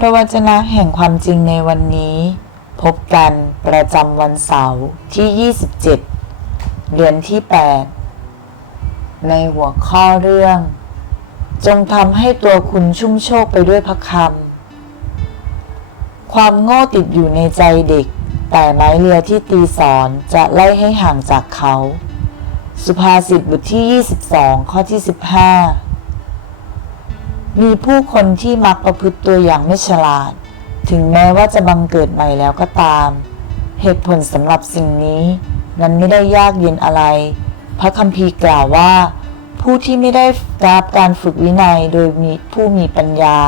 พระวจนะแห่งความจริงในวันนี้ พบกันประจำวันเสาร์ที่ 27 เดือนที่ 8 ในหัวข้อเรื่อง จงทำให้ตัวคุณชุ่มโชคไปด้วยพระคำความโง่ติดอยู่ในใจเด็ก แต่ไม้เรือที่ตีสอนจะไล่ให้ห่างจากเขา สุภาษิตบทที่ 22 ข้อที่ 15 มีผู้คนที่มักประพฤติตัวอย่างไม่ฉลาด ถึงแม้ว่าจะบังเกิดใหม่แล้วก็ตาม เหตุผลสำหรับสิ่งนี้ นั้นไม่ได้ยากเย็นอะไร พระคัมภีร์กล่าวว่า ผู้ที่ไม่ได้รับการฝึกวินัยโดยมีผู้มีปัญญา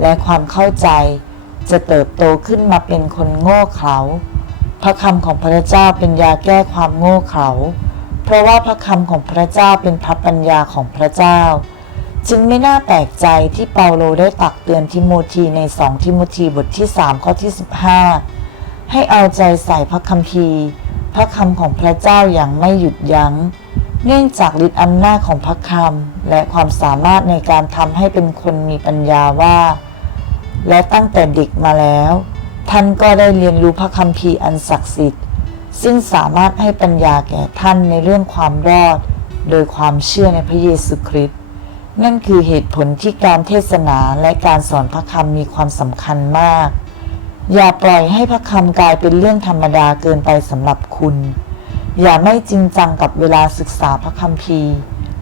และความเข้าใจ จะเติบโตขึ้นมาเป็นคนโง่เขลาพระคำของพระเจ้าเป็นยาแก้ความโง่เขลาเพราะว่าพระคำของพระเจ้าเป็นพระปัญญาของพระเจ้า จึงไม่น่าแปลกใจที่เปาโลได้ตักเตือนทิโมธีในสองทิโมธีบทที่3ข้อที่ 15 ให้เอาใจใส่พระคัมภีร์ พระคำของพระเจ้าอย่างไม่หยุดยัง้ง เนื่องจากฤทธิ์อำนาจของพระคำและความสามารถในการทำให้เป็นคนมีปัญญาว่า และตั้งแต่เด็กมาแล้ว ท่านก็ได้เรียนรู้พระคัมภีร์อันศักดิ์สิทธิ์ ซึ่งสามารถให้ปัญญาแก่ท่านในเรื่องความรอด โดยความเชื่อในพระเยซูคริสต์ นั่นคือเหตุผลที่การเทศนาและการสอนพระคำมีความสำคัญมาก อย่าปล่อยให้พระคำกลายเป็นเรื่องธรรมดาเกินไปสำหรับคุณ อย่าไม่จริงจังกับเวลาศึกษาพระคัมภี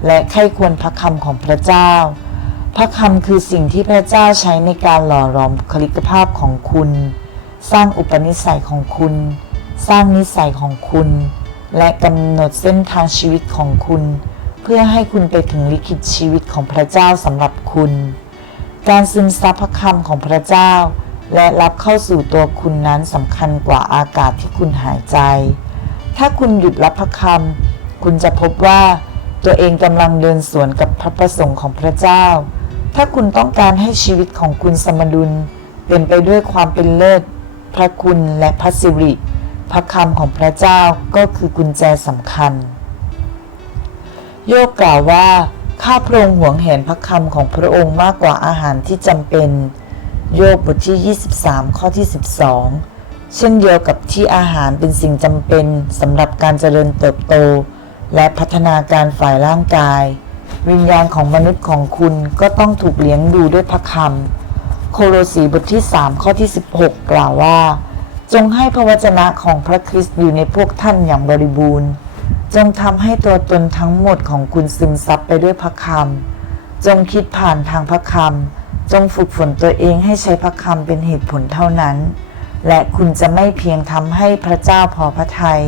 และใครควรพระคำของพระเจ้า พระคำคือสิ่งที่พระเจ้าใช้ในการหล่อหลอมบุคลิกภาพของคุณ สร้างอุปนิสัยของคุณ สร้างนิสัยของคุณ และกำหนดเส้นทางชีวิตของคุณ เพื่อให้คุณไปถึงลิขิตชีวิตของพระเจ้าสำหรับคุณ การซึมซับพระคำของพระเจ้า และรับเข้าสู่ตัวคุณนั้นสำคัญกว่าอากาศที่คุณหายใจ ถ้าคุณหยุดรับพระคำคุณจะพบว่าตัวเองกำลังเดินสวนกับพระประสงค์ของพระเจ้า ถ้าคุณต้องการให้ชีวิตของคุณสมดุลเป็นไปด้วยความเป็นเลิศ พระคุณและพระสิริ พระคำของพระเจ้าก็คือกุญแจสำคัญ โยกกล่าวว่า ข้าพระองค์หวงแหนพระคำของพระองค์มากกว่าอาหารที่จำเป็น โยบบทที่ 23 ข้อที่ 12 เช่นเดียวกับที่อาหารเป็นสิ่งจำเป็นสำหรับการเจริญเติบโต และพัฒนาการฝ่ายร่างกาย วิญญาณของมนุษย์ของคุณก็ต้องถูกเลี้ยงดูด้วยพระคำโคโลสีบทที่ 3 ข้อที่ 16 กล่าวว่า จงให้พระวจนะของพระคริสต์อยู่ในพวกท่านอย่างบริบูรณ์ จงทำให้ตัวตนทั้งหมดของคุณซึมซับไปด้วยพระคำจงคิดผ่านทางพระคำจงฝึกฝนตัวเองให้ใช้พระคำเป็นเหตุผลเท่านั้น และคุณจะไม่เพียงทำให้พระเจ้าพอพระทยัย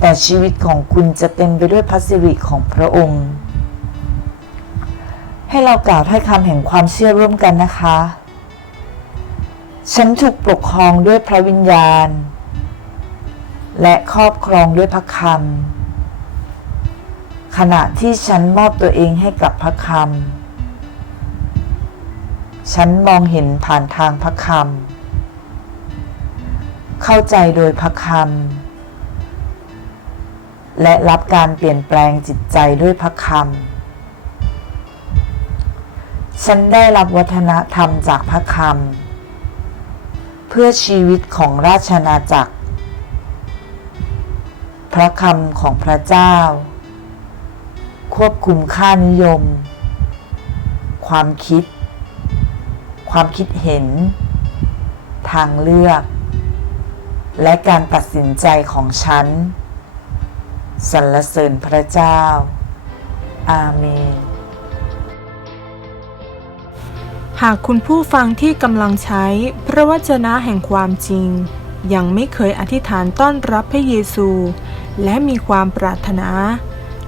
แต่ชีวิตของคุณจะเต็มไปด้วยพระสิริของพระองค์ ให้เรากล่าวถ้อยคำแห่งความเชื่อร่วมกันนะคะ ฉันถูกปกครองด้วยพระวิญญาณ และครอบครองด้วยพระคำ ขณะที่ฉันมอบตัวเองให้กับพระคำ ฉันมองเห็นผ่านทางพระคำ เข้าใจโดยพระคำ และรับการเปลี่ยนแปลงจิตใจด้วยพระคำ ฉันได้รับวัฒนธรรมจากพระคำ เพื่อชีวิตของราชนาจักร พระคำของพระเจ้า ควบคุมค่านิยม ความคิด ความคิดเห็น ทางเลือก และการตัดสินใจของฉันสรรเสริญพระเจ้า อาเมน หากคุณผู้ฟังที่กำลังใช้พระวจนะแห่งความจริง ยังไม่เคยอธิษฐานต้อนรับพระเยซู และมีความปรารถนา